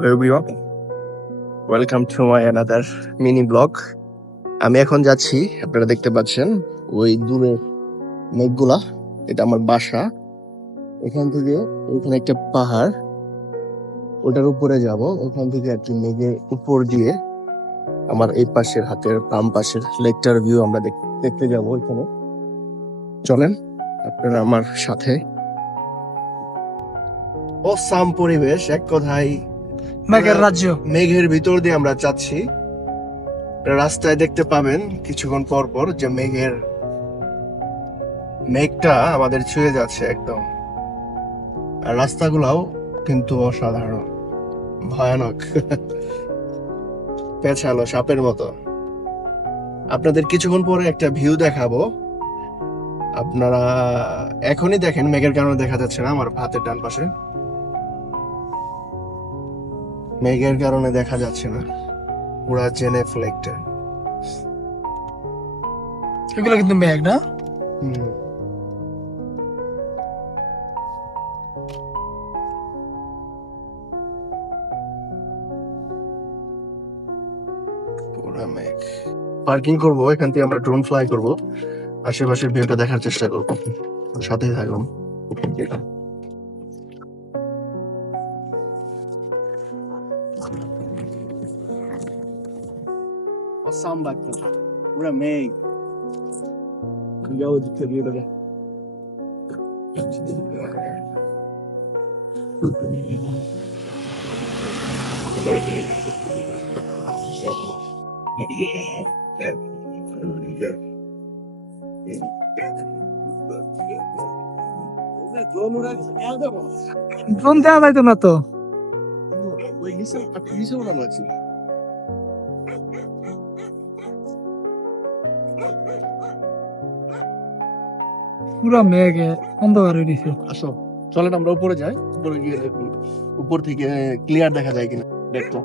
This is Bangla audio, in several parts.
Hello everyone welcome to my another mini vlog আমি এখন যাচ্ছি, আপনারা দেখতে পাচ্ছেন, ওই দূরে মেঘগুলা, এটা আমার বাসা। এখান থেকে ওইখানে একটা পাহাড়, ওটার উপরে যাব। ওখান থেকে একটি মেঘের উপর দিয়ে আমার এই পাশের হাতের বাম পাশের লেকটার ভিউ আমরা দেখ- দেখতে যাব ওইখানে চলেন, আপনারা আমার সাথে। অসাম পরিবেশ, এক কথায় মেঘের রাজ্য। মেঘের ভিতর দিয়ে আমরা যাচ্ছি। রাস্তায় দেখতে পাবেন কিছুক্ষণ পর পর যে মেঘের মেঘটা আমাদের ছুঁয়ে যাচ্ছে একদম। আর রাস্তাগুলাও কিন্তু অসাধারণ। ভয়ানক। পেছালো সাপের মতো। আপনাদের কিছুক্ষণ পরে একটা ভিউ দেখাবো। আপনারা এখনই দেখেন মেঘের কারণে দেখা যাচ্ছে না আমার হাতের ডান পাশে। মেঘের কারণে দেখা যাচ্ছে না। পুরা জেনে ফ্লেকটা এগুলো কিন্তু মেঘ না? পুরা মেঘ। পার্কিং করব এখান থেকে আমরা ড্রোন ফ্লাই করব। আশেপাশের ভিউটা দেখার চেষ্টা করব। সাথেই থাকুন। অসাম লাগতো পুরা মেঘ যাও দিতে ভিউটা ড্রোন দেওয়া যাইতো না তো ওই নিচে নিচে পুরা মেঘে অন্ধকার হয়ে গেছে। আসো চলেন আমরা উপরে যাই। উপরে গিয়ে দেখুন উপর থেকে ক্লিয়ার দেখা যায় কিনা। দেখো।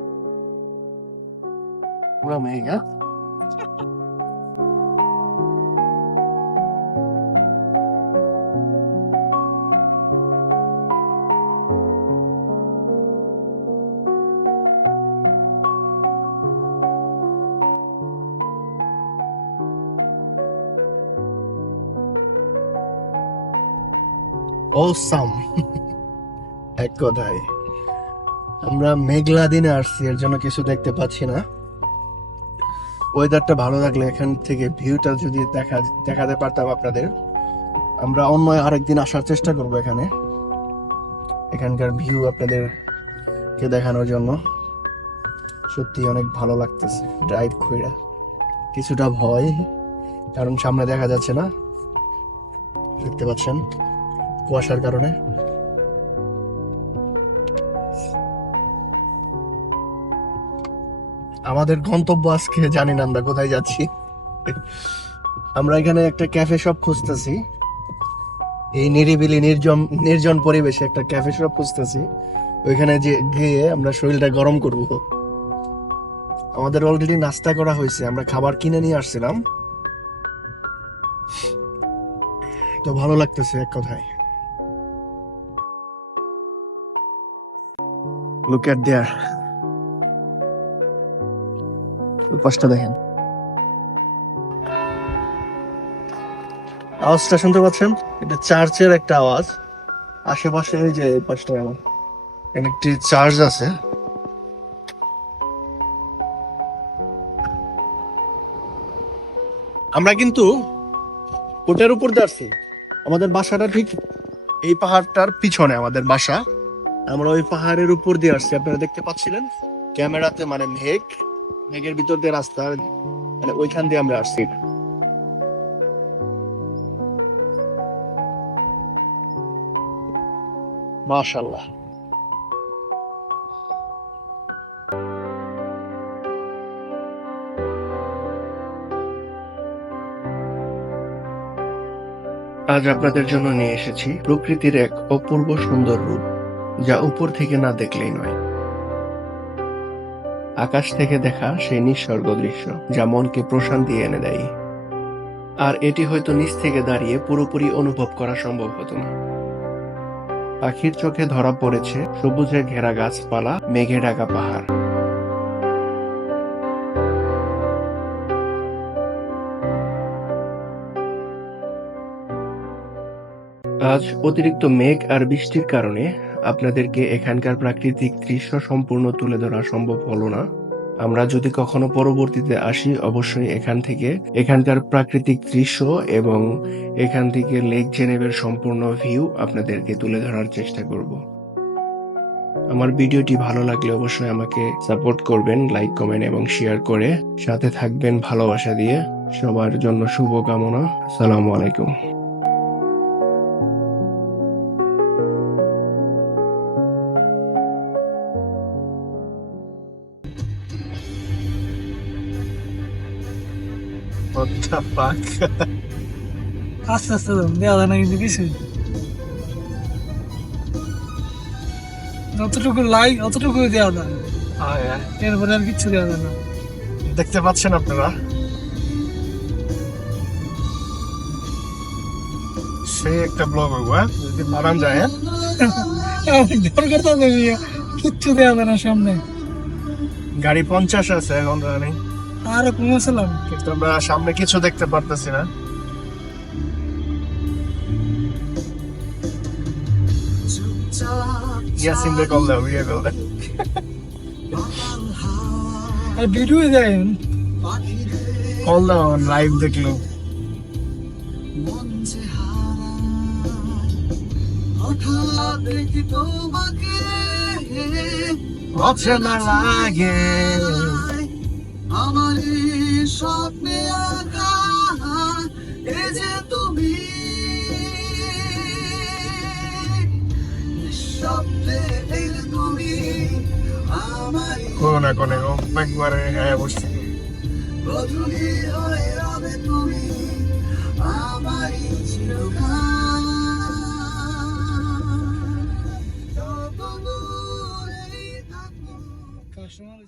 পুরা মেঘ হ্যাঁ? অসাম এক কথায়। আমরা মেঘলা দিনে আসছি, এর জন্য কিছু দেখতে পাচ্ছি না। ওয়েদারটা ভালো লাগলে এখান থেকে ভিউটা যদি দেখা, দেখাতে পারতাম আপনাদের, আমরা অন্য আরেকদিন আসার চেষ্টা করব এখানে। এখানকার ভিউ আপনাদের কে দেখানোর জন্য। সত্যি অনেক ভালো লাগতেছে ড্রাইভ কইরা। কিছুটা ভয়, কারণ সামনে দেখা যাচ্ছে না। দেখতে পাচ্ছেন? কুয়াশার কারণে। আমাদের গন্তব্য আজকে, জানি না আমরা কোথায় যাচ্ছি। আমরা এখানে একটা ক্যাফে শপ খুঁজতেছি। এই নিরিবিলি, নির্জন নির্জন পরিবেশে একটা ক্যাফে শপ খুঁজতেছি। ওইখানে যে গিয়ে আমরা শরীরটা গরম করব। আমাদের অলরেডি নাস্তা করা হয়েছে, আমরা খাবার কিনে নিয়ে আসছিলাম। তো ভালো লাগতেছে এক কথায়। লুক এট দেয়ার পাশটা দেখেন। আওয়াজটা শুনতে পাচ্ছেন? এটা চার্চের একটা আওয়াজ। আশেপাশে এই যে পাশটা আমার। একটি চার্চ আছে। আমরা কিন্তু ওটার উপর যাচ্ছি। আমাদের বাসাটা ঠিক এই পাহাড়টার পিছনে, আমাদের বাসা। আমরা ওই পাহাড়ের উপর দিয়ে আসছি। আপনারা দেখতে পাচ্ছিলেন? ক্যামেরাতে মানে মেঘ, মেঘের ভিতর দিয়ে রাস্তা মানে ওইখান দিয়ে আমরা আসছি। মাশাল্লাহ আজ আপনাদের জন্য নিয়ে এসেছি প্রকৃতির এক অপূর্ব সুন্দর রূপ। যা উপর থেকে না দেখলেই নয়। আকাশ থেকে দেখা সেই নিঃস্বর্গ দৃশ্য, যা মনকে প্রশান্তি এনে দেয়। আর এটি হয়তো নিচ থেকে দাঁড়িয়ে পুরোপুরি অনুভব করা সম্ভব হতো না। পাখির চোখে ধরা পড়েছে সবুজে ঘেরা গাছপালা, মেঘে ঢাকা পাহাড়। আজ অতিরিক্ত মেঘ আর বৃষ্টির কারণে আপনাদেরকে এখানকার প্রাকৃতিক দৃশ্য সম্পূর্ণ তুলে ধরা সম্ভব হলো না। আমরা যদি কখনো পরবর্তীতে আসি, অবশ্যই এখান থেকে এখানকার প্রাকৃতিক দৃশ্য এবং এখান থেকে লেক জেনেভের সম্পূর্ণ ভিউ আপনাদেরকে তুলে ধরার চেষ্টা করব। আমার ভিডিওটি ভালো লাগলে অবশ্যই আমাকে সাপোর্ট করবেন, লাইক, কমেন্ট এবং শেয়ার করে সাথে থাকবেন ভালোবাসা দিয়ে। সবার জন্য শুভ কামনা আসসালামু আলাইকুম। What the fuck? আস্তে আস্তে যাও, দেওয়া যায় না কিন্তু কিছু যতটুকু লাই অতটুকু দেওয়া যায় এরপরে আর কিচ্ছু দেওয়া যায় না দেখতে পাচ্ছেন আপনারা সে একটা ব্লগ হইব? যদি বানান যায় কিচ্ছু দেওয়া যায় না সামনে গাড়ি পঞ্চাশ আছে এখন রানিং আর কমেছিলাম কিন্তু আমরা সামনে কিছু দেখতে পারতেছি না। ইয়াসিন রে কল দাও ইয়ে কল দাও আর ভিডিও দেয় কল দাও লাইভ দেখল। অচেনা লাগে। আমার স্বপ্নে আঁকা এ যে তুমি। স্বপ্নে এলে তুমি আমার কোনো না কোনো একবারে হ্যাঁ বসছি। বধুনি হয়ে রবে তুমি আমার চিরকাল। যত দূরেই থাকো। কাস্টমার